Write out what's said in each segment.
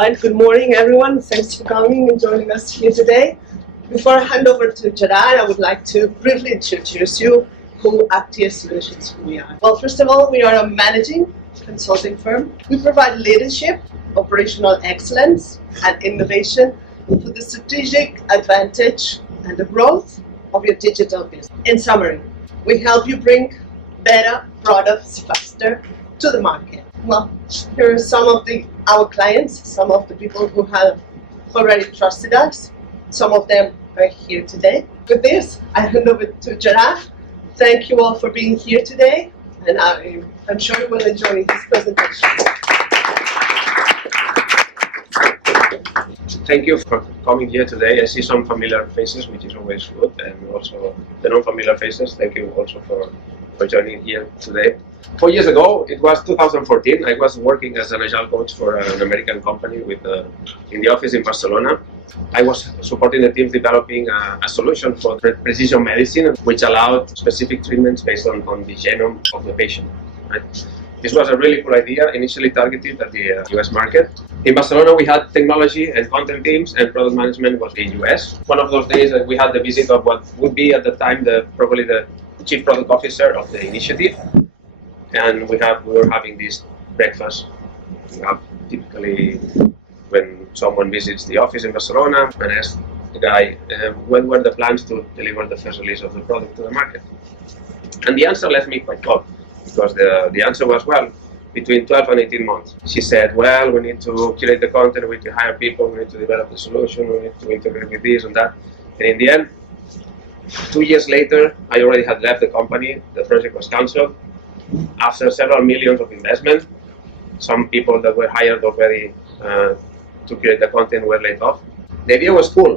Right, good morning everyone. Thanks for coming and joining us here today. Before I hand over to Gerard, I would like to briefly introduce you who Actia Solutions who we are. Well, first of all, we are a managing consulting firm. We provide leadership, operational excellence, and innovation for the strategic advantage and the growth of your digital business. In summary, we help you bring better products faster to the market. Well, here are some of our clients, some of the people who have already trusted us. Some of them are here today. With this, I hand over to Gerard. Thank you all for being here today, and I'm sure you will enjoy this presentation. Thank you for coming here today. I see some familiar faces, which is always good, and also the non-familiar faces. Thank you also for joining here today. 4 years ago, it was 2014, I was working as an Agile coach for an American company in the office in Barcelona. I was supporting the teams developing a solution for precision medicine, which allowed specific treatments based on the genome of the patient. Right? This was a really cool idea, initially targeted at the US market. In Barcelona, we had technology and content teams, and product management was in the US. One of those days that we had the visit of what would be at the time probably the chief product officer of the initiative. And we were having this breakfast. We have typically, when someone visits the office in Barcelona, and ask the guy, when were the plans to deliver the first release of the product to the market? And the answer left me quite cold, because the answer was, well, between 12 and 18 months. She said, well, we need to curate the content, we need to hire people, we need to develop the solution, we need to integrate with this and that. And in the end, 2 years later, I already had left the company, the project was cancelled. After several millions of investment, some people that were hired already to create the content were laid off. The idea was cool,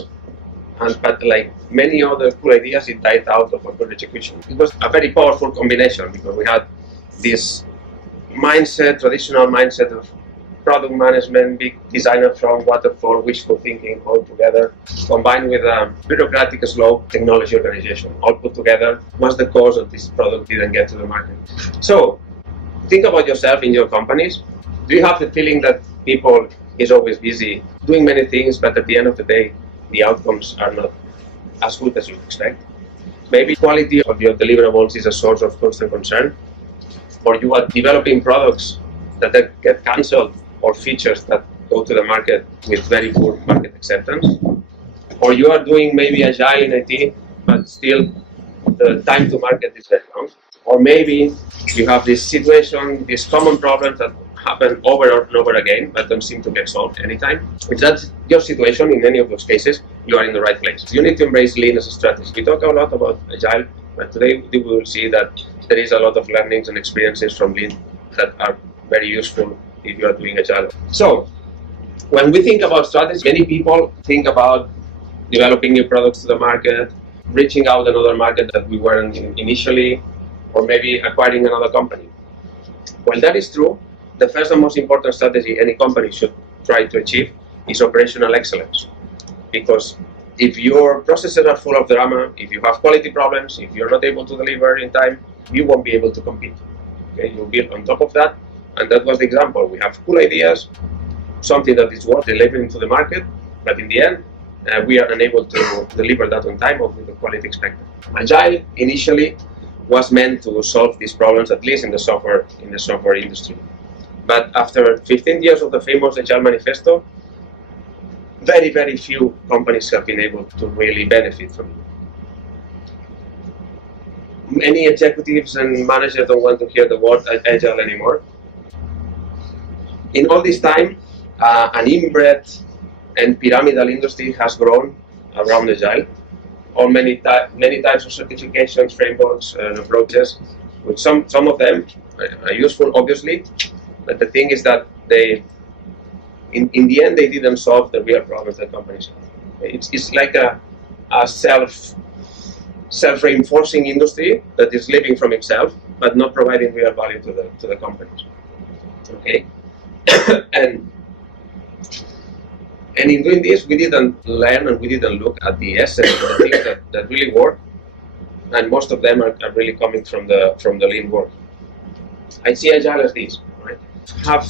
but like many other cool ideas, it died out of a good execution. It was a very powerful combination, because we had this traditional mindset of product management, big designer from waterfall, wishful thinking all together, combined with a bureaucratic, slow technology organization, all put together was the cause that this product didn't get to the market. So, think about yourself in your companies. Do you have the feeling that people is always busy doing many things, but at the end of the day, the outcomes are not as good as you expect? Maybe quality of your deliverables is a source of constant concern, or you are developing products that get cancelled, or features that go to the market with very poor market acceptance. Or you are doing maybe Agile in IT, but still the time to market is very long. Or maybe you have this situation, these common problems that happen over and over again, but don't seem to get solved anytime. If that's your situation, in any of those cases, you are in the right place. You need to embrace Lean as a strategy. We talk a lot about Agile, but today we will see that there is a lot of learnings and experiences from Lean that are very useful if you are doing Agile. So, when we think about strategy, many people think about developing new products to the market, reaching out another market that we weren't in initially, or maybe acquiring another company. While that is true, the first and most important strategy any company should try to achieve is operational excellence. Because if your processes are full of drama, if you have quality problems, if you're not able to deliver in time, you won't be able to compete. Okay? You'll build on top of that. And that was the example. We have cool ideas, something that is worth delivering to the market, but in the end, we are unable to deliver that on time or with the quality expected. Agile initially was meant to solve these problems, at least in the software industry. But after 15 years of the famous Agile Manifesto, very, very few companies have been able to really benefit from it. Many executives and managers don't want to hear the word Agile anymore. In all this time, an inbred and pyramidal industry has grown around Agile, on many types of certifications, frameworks, and approaches, which some of them are useful, obviously, but the thing is that in the end, they didn't solve the real problems that companies have. It's like a self-reinforcing industry that is living from itself, but not providing real value to the companies. Okay. And in doing this, we didn't learn and we didn't look at the essence of the things that really work, and most of them are really coming from the Lean world. I see Agile as this, right? Have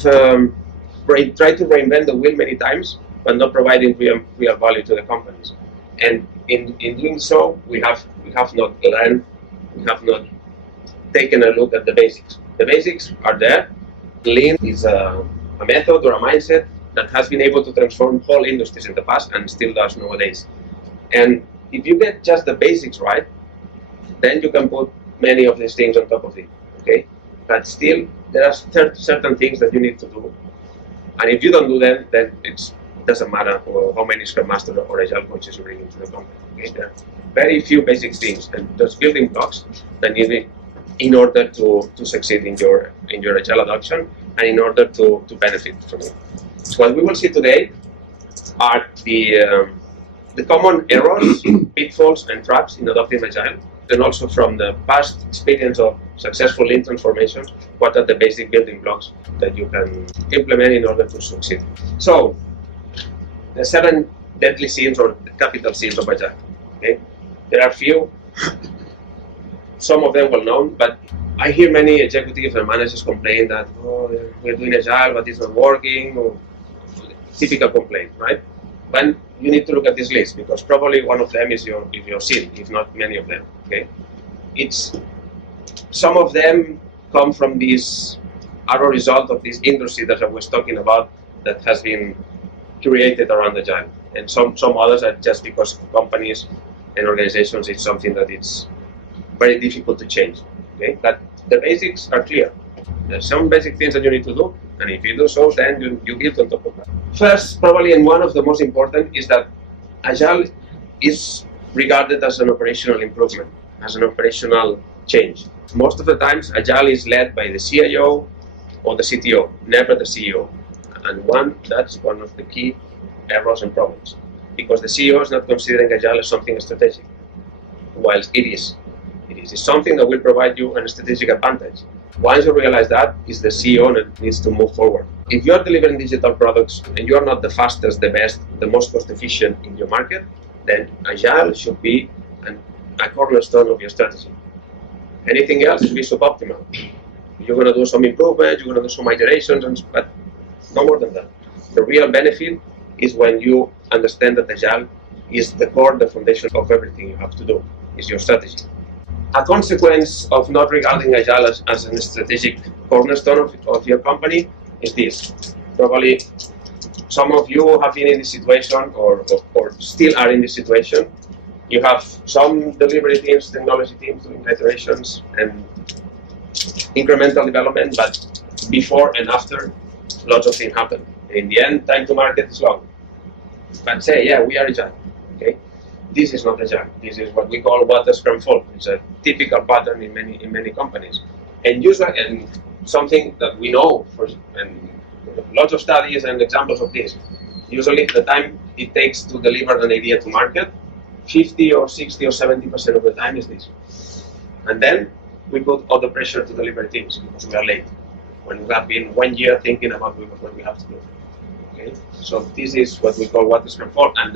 try to reinvent the wheel many times, but not providing real value to the companies. And in doing so, we have not learned, we have not taken a look at the basics. The basics are there. Lean is a method or a mindset that has been able to transform whole industries in the past and still does nowadays. And if you get just the basics right, then you can put many of these things on top of it. Okay, but still there are certain things that you need to do, and if you don't do them, then it doesn't matter how many Scrum Masters or Agile coaches you bring into the company. Okay, there are very few basic things, and those building blocks that you need in order to succeed in your Agile adoption and in order to benefit from it. So what we will see today are the common errors, pitfalls, and traps in adopting Agile, and also from the past experience of successful lean transformations, what are the basic building blocks that you can implement in order to succeed. So, the 7 deadly sins or the capital sins of Agile. Okay? There are few, some of them well known, but I hear many executives and managers complain that, oh, we're doing Agile, but it's not working, or typical complaint, right? But you need to look at this list, because probably one of them is your sin, if not many of them. Okay, some of them come from this are a result of this industry that I was talking about that has been created around Agile, and some others are just because companies and organizations it's something that it's very difficult to change. Okay, but the basics are clear. There's some basic things that you need to do, and if you do so, then you build on top of that. First, probably, and one of the most important, is that Agile is regarded as an operational improvement, as an operational change. Most of the times, Agile is led by the CIO or the CTO, never the CEO. And that's one of the key errors and problems, because the CEO is not considering Agile as something strategic, whilst it is. It's something that will provide you a strategic advantage. Once you realize that, it's the CEO that needs to move forward. If you are delivering digital products and you are not the fastest, the best, the most cost efficient in your market, then Agile should be a cornerstone of your strategy. Anything else should be suboptimal. You're going to do some improvements, you're going to do some iterations, but no more than that. The real benefit is when you understand that Agile is the core, the foundation of everything you have to do, is your strategy. A consequence of not regarding Agile as a strategic cornerstone of your company is this. Probably some of you have been in this situation or still are in this situation. You have some delivery teams, technology teams doing iterations and incremental development, but before and after, lots of things happen. In the end, time to market is long. But say, yeah, we are Agile. Okay? This is not Agile. This is what we call water scrum fall. It's a typical pattern in many companies, and usually, and something that we know and lots of studies and examples of this. Usually, the time it takes to deliver an idea to market, 50 or 60 or 70% of the time is this, and then we put all the pressure to delivery teams because we are late, when we have been 1 year thinking about what we have to do. Okay, so this is what we call water scrum fall, and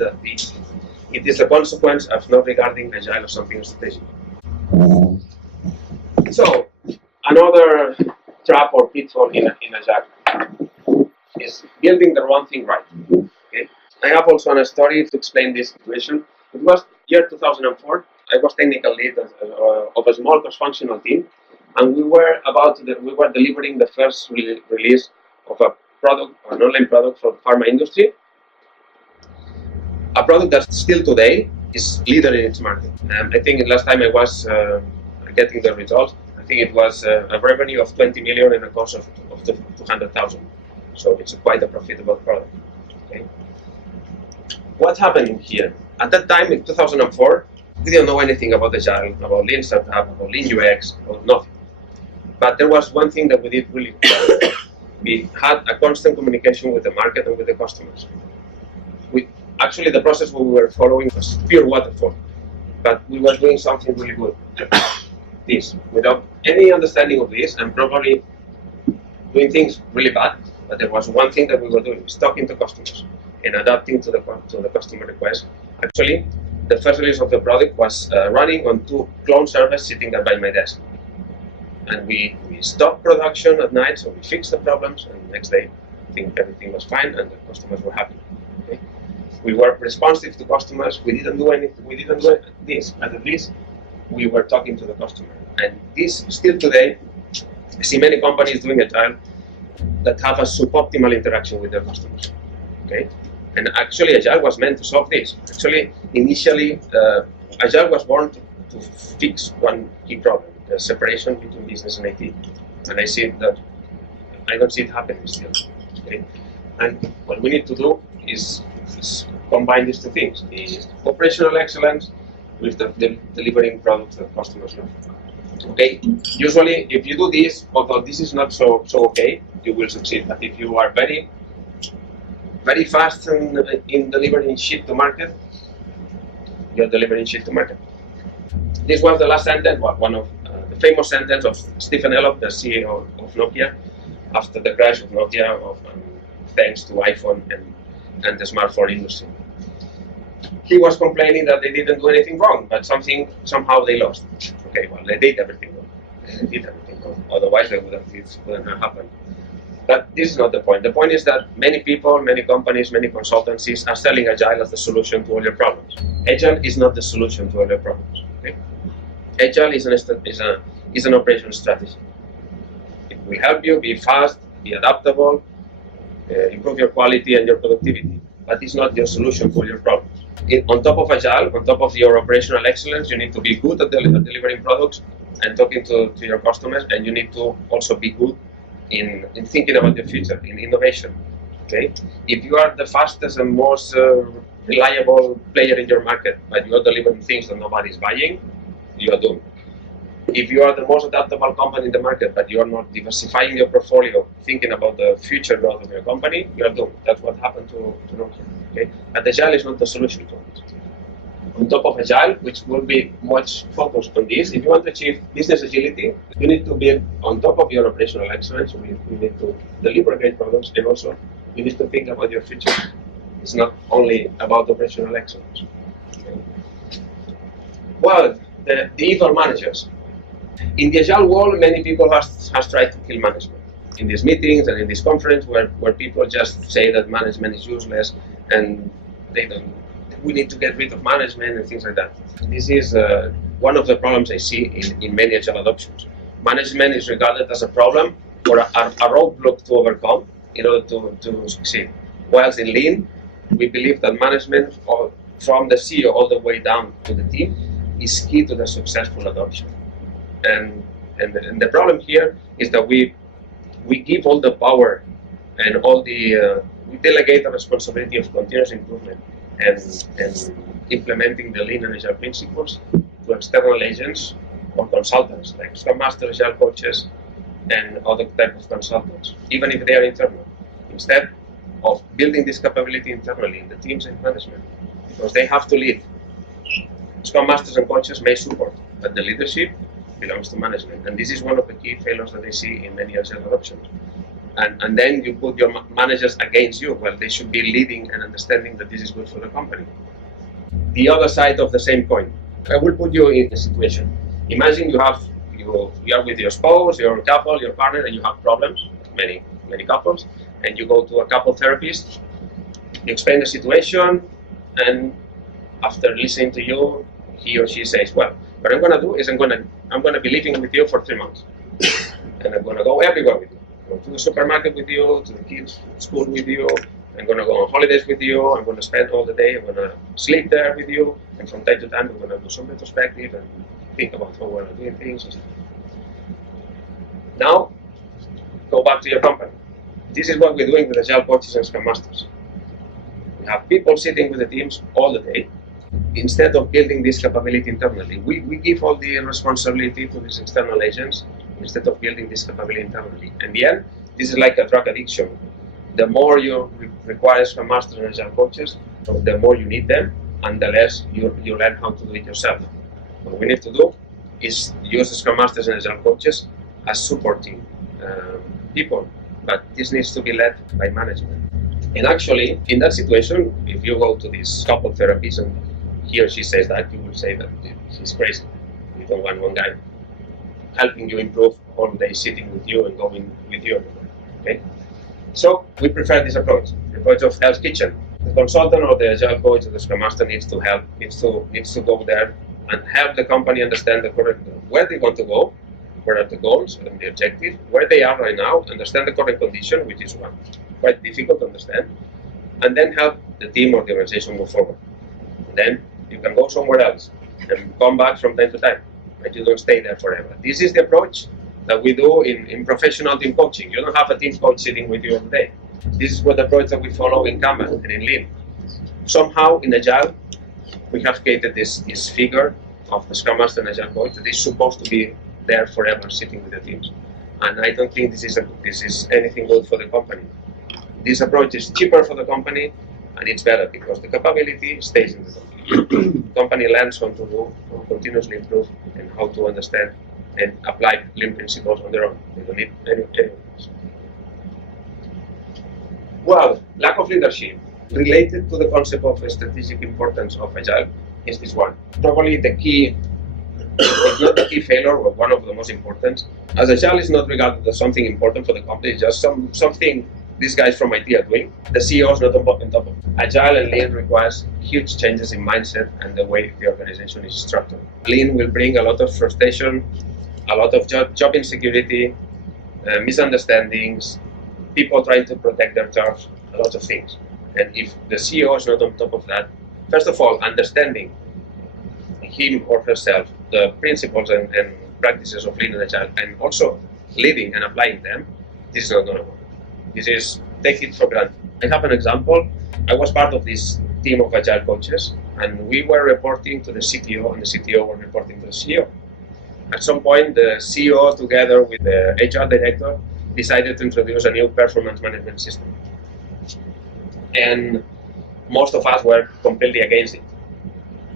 it is a consequence of not regarding Agile as something strategic. So, another trap or pitfall in Agile is building the wrong thing right. Okay? I have also a story to explain this situation. It was year 2004. I was technical lead of a small cross-functional team, and we were delivering the first release of a product, an online product for the pharma industry. A product that still today is leader in its market. I think last time I was getting the results, I think it was a revenue of 20 million and a cost of 200,000. So it's quite a profitable product. Okay. What happened here? At that time, in 2004, we didn't know anything about Agile, about Lean Startup, about Lean UX, about nothing. But there was one thing that we did really well. We had a constant communication with the market and with the customers. Actually, the process we were following was pure waterfall, but we were doing something really good. This, without any understanding of this, and probably doing things really bad, but there was one thing that we were doing, talking to customers and adapting to the customer request. Actually, the first release of the product was running on 2 clone servers sitting there by my desk. And we stopped production at night, so we fixed the problems, and the next day everything was fine and the customers were happy. Okay? We were responsive to customers. We didn't do anything. We didn't do this, but at least we were talking to the customer. And this still today, I see many companies doing Agile that have a suboptimal interaction with their customers. Okay, and actually Agile was meant to solve this. Actually, initially, Agile was born to fix one key problem: the separation between business and IT. And I don't see it happening still. Okay, and what we need to do is combine these two things: the operational excellence with the delivering products that customers love. Okay, usually if you do this, although this is not so okay, you will succeed. But if you are very fast in delivering shit to market, you're delivering shit to market. This was the last sentence, one of the famous sentence of Stephen Elop, the CEO of Nokia, after the crash of Nokia, thanks to iPhone and the smartphone industry. He was complaining that they didn't do anything wrong, but somehow they lost. Okay, well, they did everything wrong. They did everything wrong. Otherwise, this wouldn't have happened. But this is not the point. The point is that many people, many companies, many consultancies are selling Agile as the solution to all your problems. Agile is not the solution to all your problems. Okay? Agile is an operational strategy. It will help you be fast, be adaptable, improve your quality and your productivity. But it's not your solution for your problems. On top of Agile, on top of your operational excellence, you need to be good at delivering products and talking to your customers, and you need to also be good in thinking about the future, in innovation. Okay? If you are the fastest and most reliable player in your market, but you are delivering things that nobody is buying, you are doomed. If you are the most adaptable company in the market, but you are not diversifying your portfolio, thinking about the future growth of your company, you are doomed. That's what happened to Nokia. Okay? But Agile is not the solution to it. On top of Agile, which will be much focused on this, if you want to achieve business agility, you need to build on top of your operational excellence. You need to deliver great products, and also you need to think about your future. It's not only about operational excellence. Okay? Well, the evil managers. In the Agile world, many people has tried to kill management. In these meetings and in this conference where people just say that management is useless and we need to get rid of management and things like that. This is one of the problems I see in many Agile adoptions. Management is regarded as a problem or a roadblock to overcome in order to succeed. Whilst in Lean, we believe that management from the CEO all the way down to the team is key to the successful adoption. And the problem here is that we give all the power and all the we delegate the responsibility of continuous improvement and implementing the Lean and Agile principles to external agents or consultants like Scrum Masters, Agile coaches, and other type of consultants, even if they are internal, instead of building this capability internally in the teams and management, because they have to lead. Scrum Masters and coaches may support, but the leadership belongs to management, and this is one of the key failures that I see in many Agile adoptions. And then you put your managers against you. Well, they should be leading and understanding that this is good for the company. The other side of the same coin. I will put you in a situation. Imagine you are with your spouse, your couple, your partner, and you have problems. Many couples, and you go to a couple therapist. You explain the situation, and after listening to you, he or she says, "Well, what I'm going to do is I'm going to be living with you for 3 months, and I'm going to go everywhere with you. Go to the supermarket with you, to the kids' school with you. I'm going to go on holidays with you. I'm going to spend all the day. I'm going to sleep there with you. And from time to time, we're going to do some retrospective and think about how we're doing things and stuff." Now, go back to your company. This is what we're doing with Agile coaches and Scrum Masters. We have people sitting with the teams all the day. Instead of building this capability internally, we give all the responsibility to these external agents instead of building this capability internally. In the end, this is like a drug addiction. The more you require Scrum Masters and Agile coaches, the more you need them, and the less you learn how to do it yourself. What we need to do is use the Scrum Masters and Agile coaches as supporting people, but this needs to be led by management. And actually, in that situation, if you go to this couple therapist and he or she says that, you will say that he's crazy. You don't want one guy helping you improve all day, sitting with you and going with you everywhere. Okay? So we prefer this approach, the approach of Hell's Kitchen. The consultant or the agile coach or the scrum master needs to help, needs to go there and help the company understand the correct where they want to go, where are the goals and the objectives, where they are right now, understand the current condition, which is quite difficult to understand, and then help the team or the organization move forward. And then you can go somewhere else and come back from time to time, but you don't stay there forever. This is the approach that we do in professional team coaching. You don't have a team coach sitting with you all day. This is what the approach that we follow in Kanban and in Lean. Somehow in Agile, we have created this figure of the Scrum Master and Agile coach that is supposed to be there forever, sitting with the teams. And I don't think this is anything good for the company. This approach is cheaper for the company, and it's better because the capability stays in the company. The company learns how to do, how to continuously improve, and how to understand and apply Lean principles on their own. They don't need anyone else. Well, lack of leadership related to the concept of strategic importance of Agile is this one. Probably the key, if not the key failure, but one of the most important. As Agile is not regarded as something important for the company, it's just something these guys from IT are doing. The CEO is not on top of it. Agile and Lean requires huge changes in mindset and the way the organization is structured. Lean will bring a lot of frustration, a lot of job insecurity, misunderstandings, people trying to protect their jobs, a lot of things. And if the CEO is not on top of that, first of all, understanding him or herself the principles and practices of Lean and Agile, and also leading and applying them, this is not going to work. This is take it for granted. I have an example. I was part of this team of Agile coaches, and we were reporting to the CTO, and the CTO were reporting to the CEO. At some point, the CEO, together with the HR director, decided to introduce a new performance management system. And most of us were completely against it.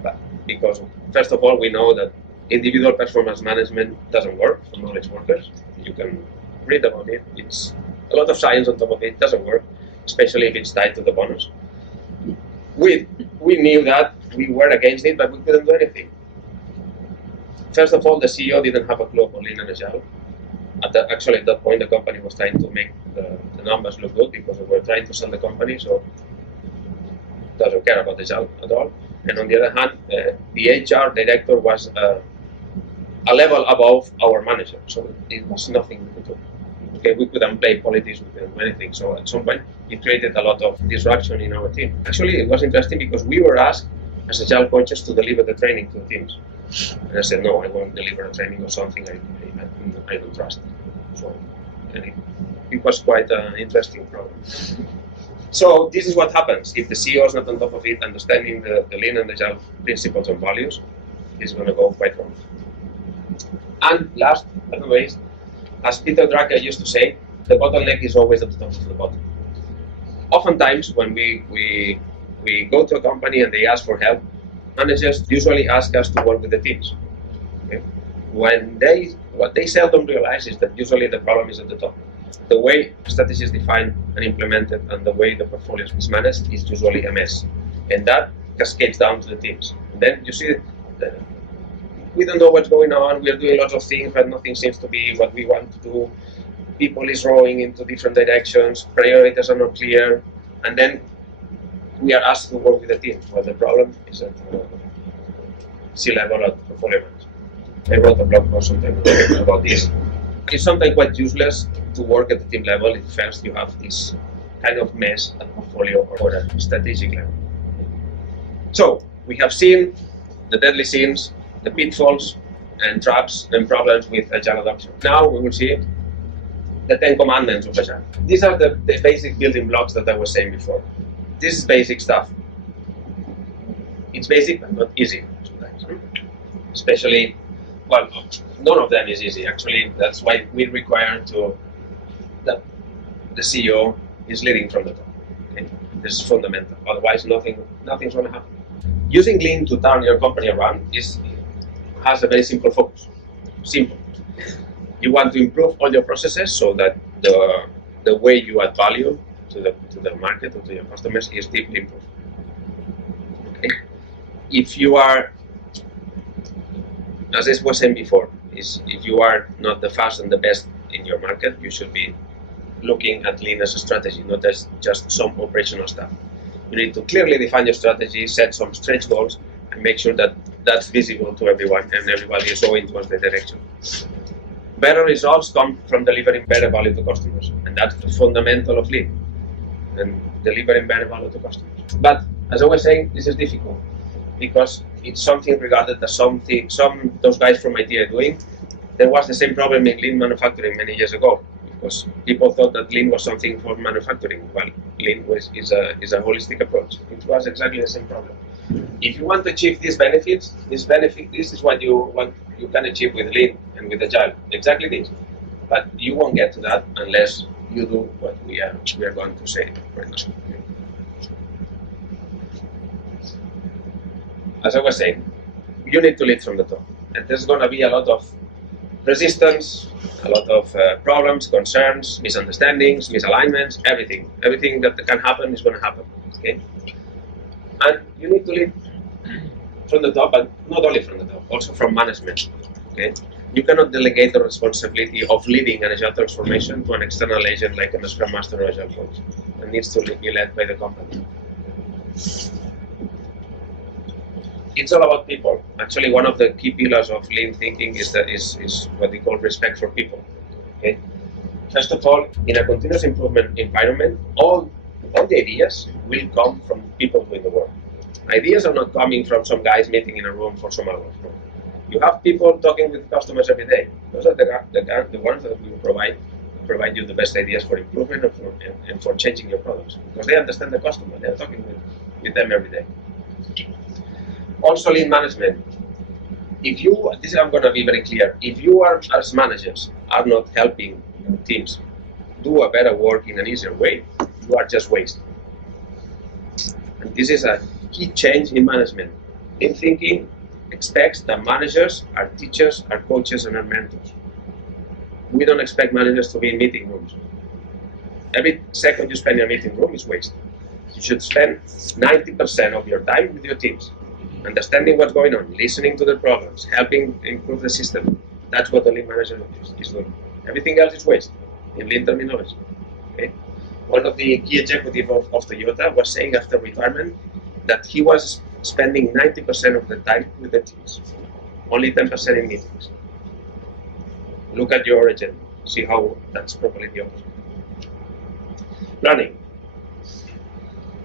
But because, first of all, we know that individual performance management doesn't work for knowledge workers. You can read about it. It's a lot of science on top of it. It doesn't work, especially if it's tied to the bonus. We knew that, we were against it, but we couldn't do anything. First of all, the CEO didn't have a clue about Lean and Agile. Actually, at that point, the company was trying to make the numbers look good because we were trying to sell the company, so doesn't care about Agile at all. And on the other hand, the HR director was a level above our manager, so it was nothing we could do. Okay, we couldn't play politics, we couldn't do anything. So at some point, it created a lot of disruption in our team. Actually, it was interesting because we were asked as Agile coaches to deliver the training to the teams. And I said, no, I won't deliver a training or something I don't trust. So, and it was quite an interesting problem. So this is what happens if the CEO is not on top of it, understanding the Lean and Agile principles and values, is going to go quite wrong. And last but not least, as Peter Drucker used to say, the bottleneck is always at the top of the bottle. Oftentimes, when we go to a company and they ask for help, managers usually ask us to work with the teams. Okay? What they seldom realize is that usually the problem is at the top. The way strategy is defined and implemented and the way the portfolio is managed is usually a mess. And that cascades down to the teams. And then you see we don't know what's going on, we are doing lots of things, but nothing seems to be what we want to do. People is rowing into different directions, priorities are not clear, and then we are asked to work with the team. Well, the problem is at C-level at portfolio management. I wrote a blog post about this. It's sometimes quite useless to work at the team level if first you have this kind of mess at portfolio or at strategic level. So, we have seen the deadly sins, the pitfalls and traps and problems with Agile adoption. Now we will see the 10 commandments of Agile. These are the basic building blocks that I was saying before. This is basic stuff. It's basic but not easy sometimes. Especially, well, none of them is easy. Actually, that's why we require that the CEO is leading from the top. Okay? This is fundamental. Otherwise, nothing's going to happen. Using Lean to turn your company around has a very simple focus. Simple. You want to improve all your processes so that the way you add value to the market or to your customers is deeply improved. Okay? If you are, as I was saying before, if you are not the fast and the best in your market, you should be looking at Lean as a strategy, not as just some operational stuff. You need to clearly define your strategy, set some stretch goals, and make sure that that's visible to everyone and everybody is going towards the direction. Better results come from delivering better value to customers, and that's the fundamental of Lean, and delivering better value to customers. But as I was saying, this is difficult because it's something regarded as those guys from IT are doing. There was the same problem in Lean manufacturing many years ago, because people thought that Lean was something for manufacturing. Well, Lean is a holistic approach. It was exactly the same problem. If you want to achieve these benefits, this is what you can achieve with Lean and with Agile. Exactly this. But you won't get to that unless you do what we are going to say right now. As I was saying, you need to lead from the top. And there's going to be a lot of resistance, a lot of problems, concerns, misunderstandings, misalignments, everything. Everything that can happen is going to happen. Okay? And you need to lead from the top, but not only from the top, also from management. Okay? You cannot delegate the responsibility of leading an Agile transformation to an external agent like a Scrum Master or Agile coach. It needs to be led by the company. It's all about people. Actually, one of the key pillars of Lean thinking is what we call respect for people. Okay? First of all, in a continuous improvement environment, all the ideas will come from people doing the work. Ideas are not coming from some guys meeting in a room for some hours. No. You have people talking with customers every day. Those are the ones that will provide you the best ideas for improvement and for changing your products, because they understand the customer. They are talking with them every day. Also, Lean management. I'm going to be very clear. If you are, as managers, are not helping your teams do a better work in an easier way, you are just wasting. And this is a key change in management. Lean thinking expects that managers are teachers, are coaches, and are mentors. We don't expect managers to be in meeting rooms. Every second you spend in a meeting room is waste. You should spend 90% of your time with your teams, understanding what's going on, listening to the problems, helping improve the system. That's what the Lean manager is doing. Everything else is waste, in Lean terminology. Okay? One of the key executives of Toyota was saying after retirement that he was spending 90% of the time with the teams, only 10% in meetings. Look at your agenda, see how that's probably the opposite. Learning.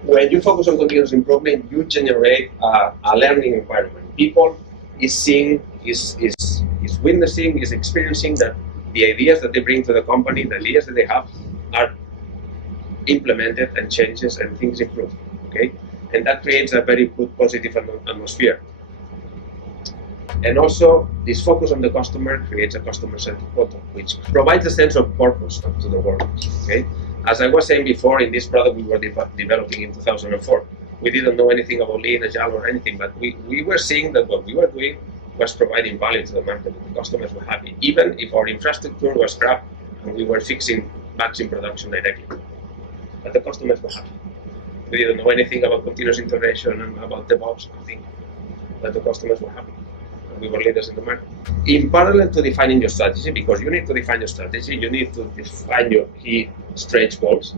When you focus on continuous improvement, you generate a learning environment. People is seeing, is witnessing, is experiencing that the ideas that they bring to the company, the ideas that they have, are implemented and changes and things improve. Okay, and that creates a very good positive atmosphere. And also, this focus on the customer creates a customer-centered culture, which provides a sense of purpose to the work. Okay. As I was saying before, in this product we were developing in 2004, we didn't know anything about Lean, Agile, or anything, but we were seeing that what we were doing was providing value to the market, and the customers were happy, even if our infrastructure was crap and we were fixing bugs in production directly. But the customers were happy. We didn't know anything about continuous integration and about DevOps, nothing, but the customers were happy. We were leaders in the market. In parallel to defining your strategy, because you need to define your strategy, you need to define your key stretch goals.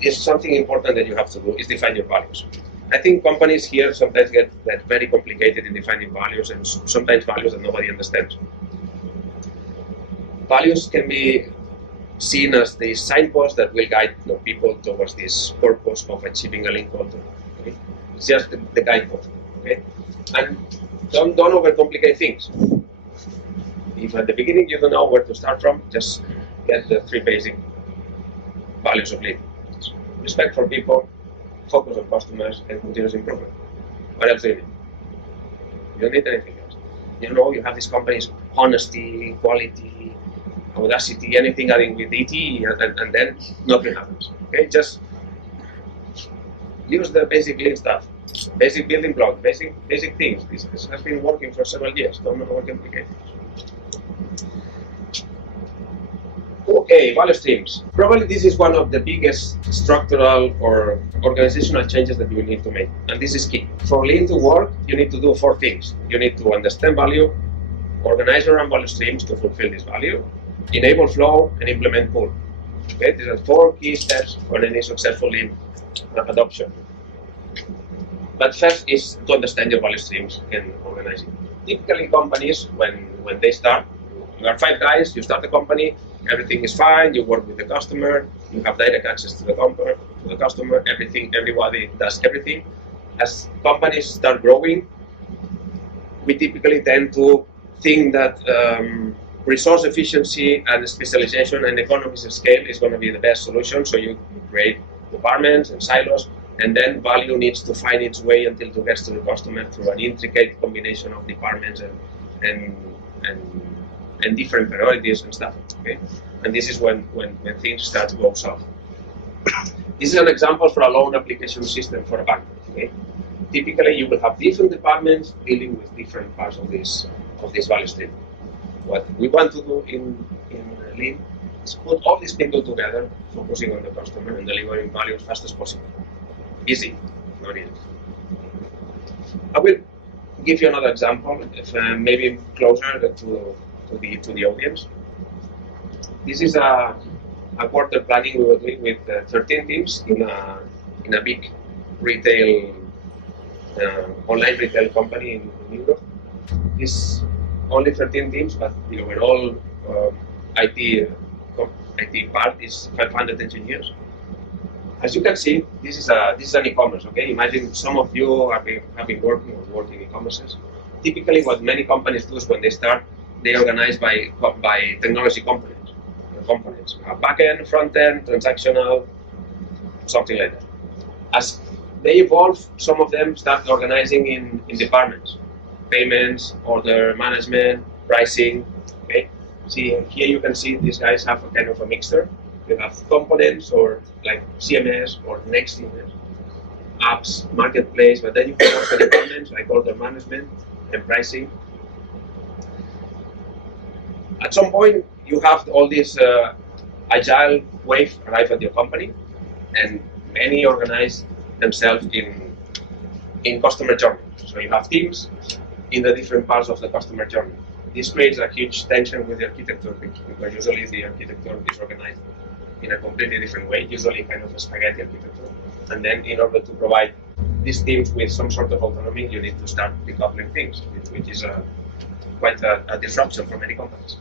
It's something important that you have to do is define your values. I think companies here sometimes get very complicated in defining values, and sometimes values that nobody understands. Values can be seen as the signpost that will guide people towards this purpose of achieving a Lean culture. Okay? It's just the guidepost. Okay? And don't overcomplicate things. If at the beginning you don't know where to start from, just get the 3 basic values of Lean. Respect for people, focus on customers, and continuous improvement. What else do you need? You don't need anything else. You have these companies, honesty, quality, audacity, anything adding with ET, and then nothing happens. Okay, just use the basic Lean stuff. Basic building blocks, basic things. This has been working for several years. Don't overcomplicate it. Okay, value streams. Probably this is one of the biggest structural or organizational changes that you need to make, and this is key. For Lean to work, you need to do 4 things. You need to understand value, organize around value streams to fulfill this value, enable flow, and implement pull. Okay, these are 4 key steps for any successful lean adoption. But first is to understand your value streams and organize it. Typically, companies, when they start, you are 5 guys, you start the company, everything is fine, you work with the customer, you have direct access to the customer, everybody does everything. As companies start growing, we typically tend to think that resource efficiency and specialization and economies of scale is going to be the best solution. So you create departments and silos, and then value needs to find its way until it gets to the customer through an intricate combination of departments and different priorities and stuff. Okay, and this is when things start to go south. This is an example for a loan application system for a bank. Okay, typically you will have different departments dealing with different parts of this value stream. What we want to do in Lean is put all these people together, focusing on the customer and delivering value as fast as possible. Easy, not easy. I will give you another example, if maybe closer to the audience. This is a quarter planning we were doing with 13 teams in a big retail online retail company in Europe. This only 13 teams, but the overall IT part is 500 engineers. As you can see, this is an e-commerce. Okay, imagine some of you have been working e-commerces. Typically, what many companies do is when they start, they organize by technology components. Back-end, front-end, transactional, something like that. As they evolve, some of them start organizing in departments. Payments, order management, pricing. Okay, see here you can see these guys have a kind of a mixture. You have components or like CMS or next CMS, apps, marketplace, but then you have also departments like order management and pricing. At some point, you have all this agile wave arrive at your company, and many organize themselves in customer journey. So you have teams in the different parts of the customer journey. This creates a huge tension with the architecture, because usually the architecture is organized in a completely different way, usually kind of a spaghetti architecture. And then in order to provide these teams with some sort of autonomy, you need to start decoupling things, which is quite a disruption for many companies.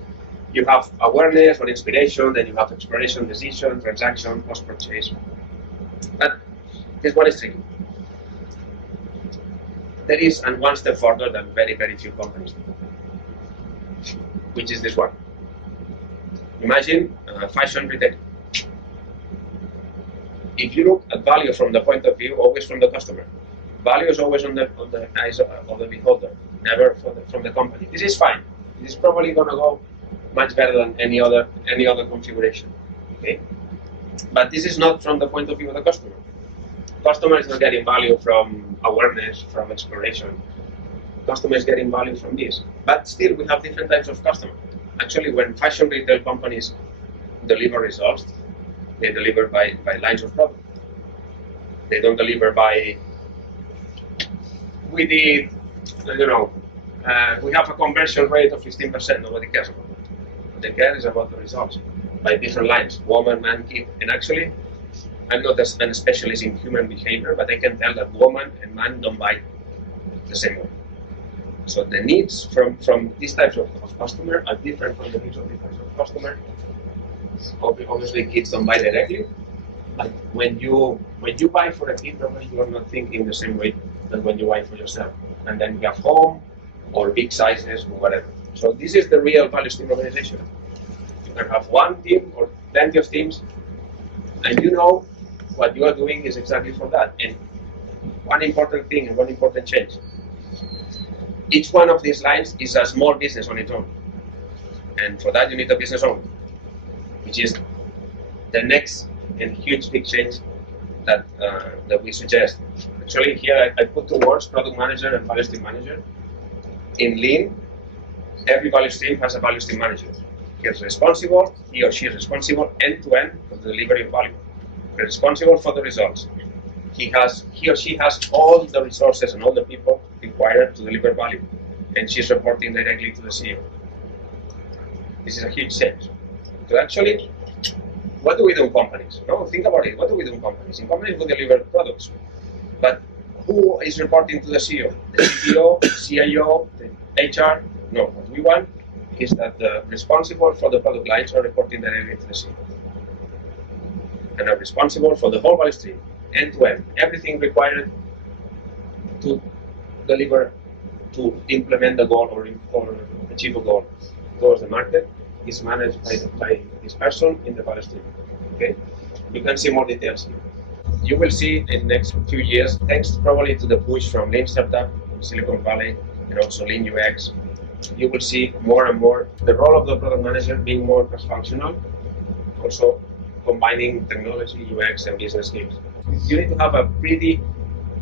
You have awareness or inspiration, then you have exploration, decision, transaction, post-purchase. But this one is tricky. There is one step further than very, very few companies do, which is this one. Imagine fashion retail. If you look at value from the point of view, always from the customer, value is always on the eyes of the beholder, never from the company. This is fine. This is probably going to go much better than any other configuration. Okay, but this is not from the point of view of the customer. Customer is not getting value from awareness, from exploration. Customer is getting value from this. But still, we have different types of customer. Actually, when fashion retail companies deliver results, they deliver by lines of product. They don't deliver by, we did, we have a conversion rate of 15%, nobody cares about it. What they care is about the results by different lines, woman, man, kid. And actually, I'm not a specialist in human behavior, but I can tell that woman and man don't buy the same way. So the needs from these types of customer are different from the needs of different types of customer. Obviously, kids don't buy directly, but when you buy for a kid, normally you are not thinking the same way than when you buy for yourself. And then you have home or big sizes or whatever. So this is the real value stream organization. You can have one team or plenty of teams, and you know what you are doing is exactly for that. And one important thing and one important change. Each one of these lines is a small business on its own. And for that, you need a business owner, which is the next and huge big change that we suggest. Actually, here I put 2 words, product manager and value stream manager. In Lean, every value stream has a value stream manager. He or she is responsible end-to-end for the delivery of value. They're responsible for the results. He or she has all the resources and all the people required to deliver value, and she's reporting directly to the CEO. This is a huge change. To actually what do we do in companies? No, think about it. What do we do in companies? In companies, we deliver products. But who is reporting to the CEO? The CTO, CIO, the HR? No, what we want is that the responsible for the product lines are reporting directly to the CEO. And are responsible for the whole value stream, end to end. Everything required to deliver, to implement the goal or achieve a goal towards the market is managed by this person in the value stream. Okay? You can see more details here. You will see in the next few years, thanks probably to the push from Lean Startup in Silicon Valley and also Lean UX, you will see more and more the role of the product manager being more cross-functional, also combining technology, UX, and business skills. You need to have a pretty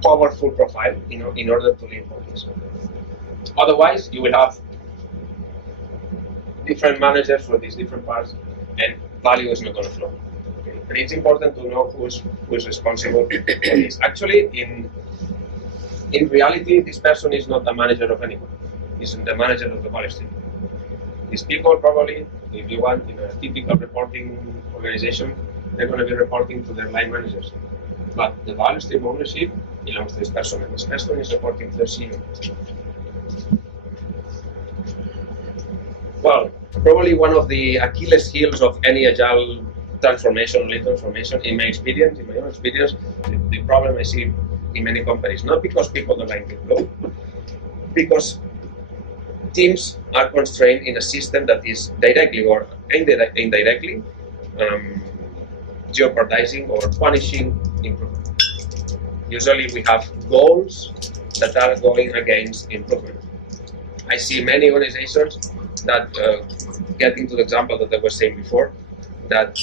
powerful profile in order to lead all this. Otherwise, you will have different managers for these different parts, and value is not going to flow. Okay? And it's important to know who is responsible for this. Actually, in reality, this person is not the manager of anyone. He's the manager of the value stream. These people probably, if you want, in a typical reporting organization, they're going to be reporting to their line managers. But the value stream ownership belongs to this person, and this person is reporting to the CEO. Well, probably one of the Achilles heels of any agile transformation, lean transformation, in my own experience, the problem I see in many companies, not because people don't like to grow, because teams are constrained in a system that is directly or indirectly jeopardizing or punishing improvement. Usually we have goals that are going against improvement. I see many organizations that, getting to the example that I was saying before, that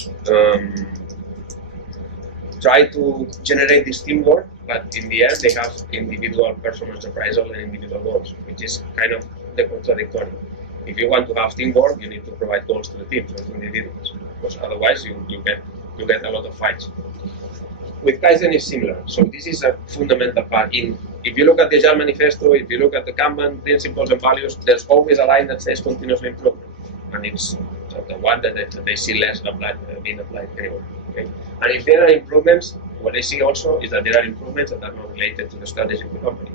try to generate this teamwork, but in the end they have individual performance appraisal and individual goals, which is kind of the contradictory. If you want to have teamwork, you need to provide goals to the teams, not to individuals, because otherwise you get a lot of fights. With Kaizen is similar. So this is a fundamental part. If you look at the Agile Manifesto, if you look at the Kanban principles and values, there's always a line that says continuous improvement, and it's the one that they see less being applied anywhere. Okay? And if there are improvements, what I see also is that there are improvements that are not related to the strategy of the company.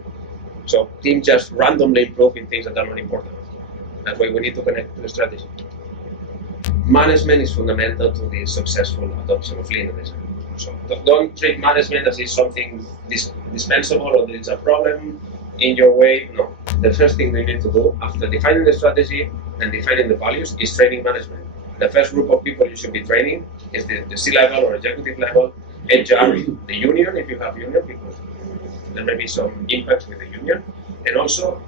So teams just randomly improve in things that are not important. That's why we need to connect to the strategy. Management is fundamental to the successful adoption of Lean. So don't treat management as if something dispensable or there is a problem in your way. No. The first thing we need to do after defining the strategy and defining the values is training management. The first group of people you should be training is the C-level or executive level, HR, the union if you have union, because there may be some impacts with the union, and also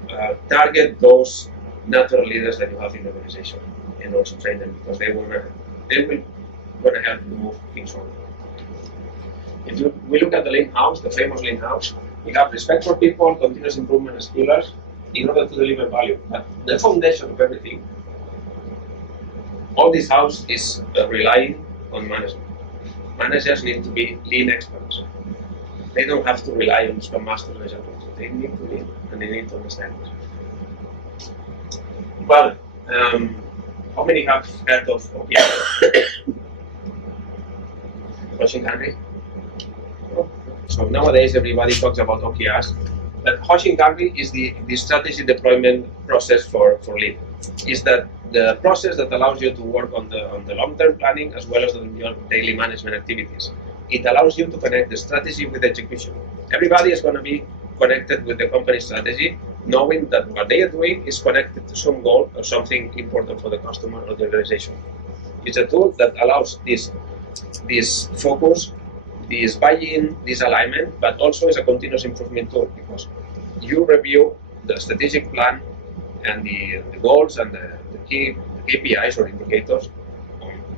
target those natural leaders that you have in the organization and also train them, because they will help you move things forward. If we look at the Lean House, the famous Lean House, we have respect for people, continuous improvement as pillars in order to deliver value. But the foundation of everything, all this house is relying on management. Managers need to be Lean experts. They don't have to rely on Scrum Master and Agile Coach. They need to lead and they need to understand this. Well, how many have heard of OKRs? Hoshin Kanri? So nowadays everybody talks about OKRs, but Hoshin Kanri is the strategy deployment process for Lean. Is that the process that allows you to work on the long-term planning as well as on your daily management activities. It allows you to connect the strategy with execution. Everybody is going to be connected with the company strategy, knowing that what they are doing is connected to some goal or something important for the customer or the organization. It's a tool that allows this focus, this buy-in, this alignment, but also is a continuous improvement tool, because you review the strategic plan and the goals and the key KPIs or indicators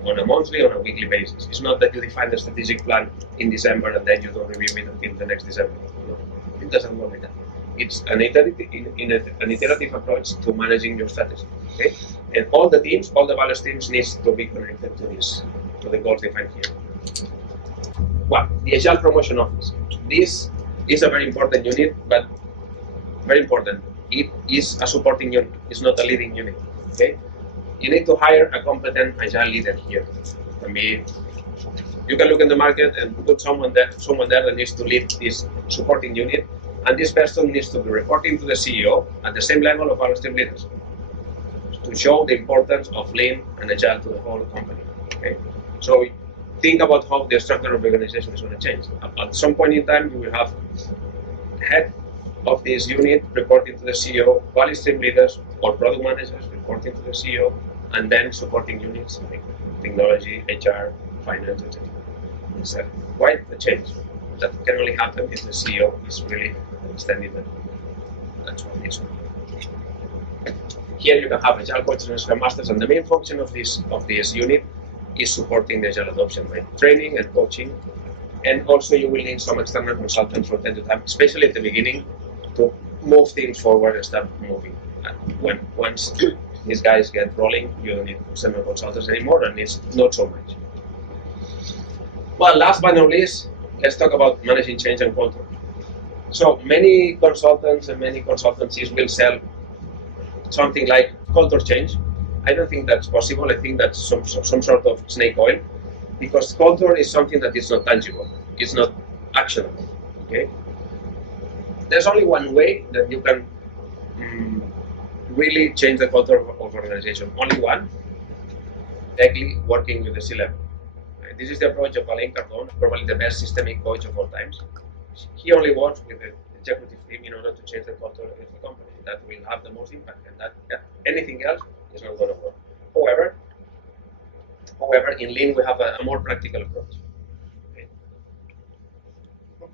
on a monthly or a weekly basis. It's not that you define the strategic plan in December and then you don't review it until the next December. No, it doesn't work like that. It's an iterative approach to managing your strategy. Okay? And all the teams, all the value teams needs to be connected to the goals defined here. Well, the Agile Promotion Office. This is a very important unit, but very important. It is a supporting unit. It's not a leading unit. Okay? You need to hire a competent Agile leader here. It can be You can look in the market and put someone there that needs to lead this supporting unit, and this person needs to be reporting to the CEO at the same level of our team leaders to show the importance of lean and agile to the whole company. Okay, so think about how the structure of the organization is going to change. At some point in time, you will have head of this unit reporting to the CEO, quality stream leaders or product managers reporting to the CEO, and then supporting units like technology, HR, finance, etc. It's quite a change. That can only happen if the CEO is really understanding that. That's what it is. Here you can have agile coaches and scrum masters, and the main function of this unit is supporting the agile adoption by training and coaching. And also you will need some external consultants from time to time, especially at the beginning, to move things forward and start moving. And once these guys get rolling, you don't need external consultants anymore, and it's not so much. Well, last but not least, let's talk about managing change and culture. So many consultants and many consultancies will sell something like culture change. I don't think that's possible. I think that's some sort of snake oil, because culture is something that is not tangible. It's not actionable. Okay. There's only one way that you can really change the culture of organization. Only one. Directly working with the C-level. This is the approach of Alain Cardone, probably the best systemic coach of all times. He only works with the executive team in order to change the culture of the company. That will have the most impact, and that anything else is not going to work. However, in Lean we have a more practical approach. Okay.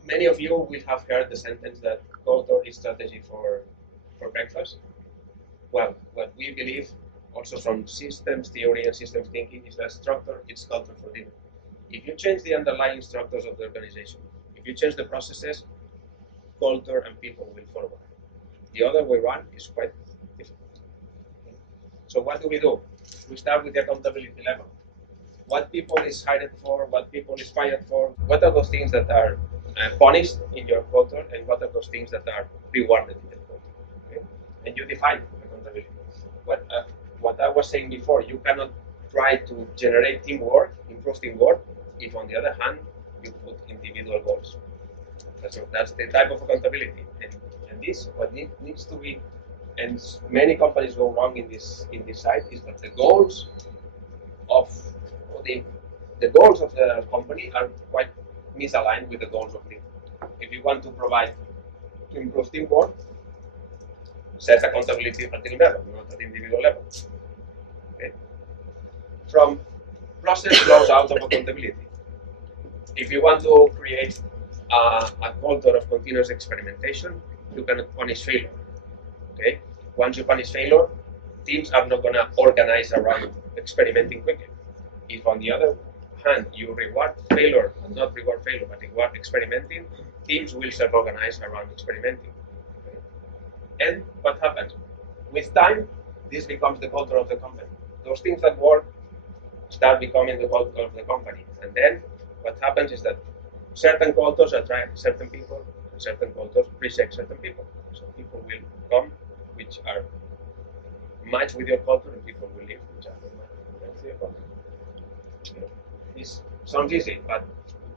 Many of you will have heard the sentence that culture is strategy for breakfast. Well, what we believe, also from systems theory and systems thinking, is that structure is culture for dinner. If you change the underlying structures of the organization, if you change the processes, culture and people will follow. The other way around is quite difficult. So what do? We start with the accountability level. What people is hired for, what people is fired for, what are those things that are punished in your culture, and what are those things that are rewarded in your culture. Okay? And you define accountability. What I was saying before, you cannot try to generate teamwork, improve teamwork, if on the other hand you put individual goals. That's the type of accountability. And this, what needs to be, and many companies go wrong in this side, is that the goals of the company are quite misaligned with the goals of team. If you want to improve teamwork, set accountability at team level, not at individual level. Okay. From process flows out of accountability. If you want to create a culture of continuous experimentation, you cannot punish failure. Okay. Once you punish failure, teams are not going to organize around experimenting quickly. If on the other hand you reward failure, and not reward failure, but reward experimenting, teams will self-organize around experimenting. Okay. And what happens? With time, this becomes the culture of the company. Those things that work start becoming the culture of the company. And then what happens is that certain cultures attract certain people, and certain cultures reject certain people. So people will come which are match with your culture, and people will leave which are not match with your culture. Okay. This sounds easy, but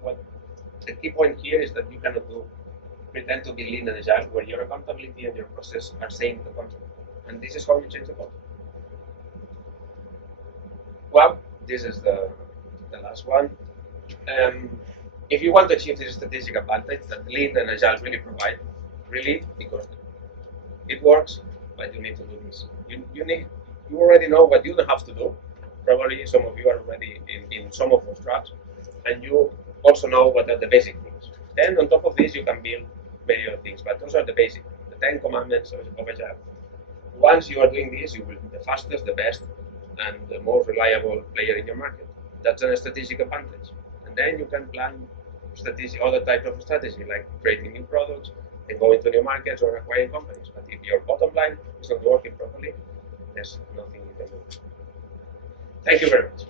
what the key point here is that you cannot pretend to be lean and agile where your accountability and your process are saying the contrary. And this is how you change the culture. Well, this is the last one. If you want to achieve this strategic advantage that lean and agile really provide, because it works, but you need to do this. You already know what you don't have to do. Probably some of you are already in some of those tracks, and you also know what are the basic things. Then on top of this, you can build many other things, but those are the basic, the 10 commandments of Agile. Once you are doing this, you will be the fastest, the best, and the most reliable player in your market. That's a strategic advantage. And then you can plan other types of strategy, like creating new products and going to new markets or acquiring companies. But if your bottom line is not working properly, there's nothing you can do. Thank you very much.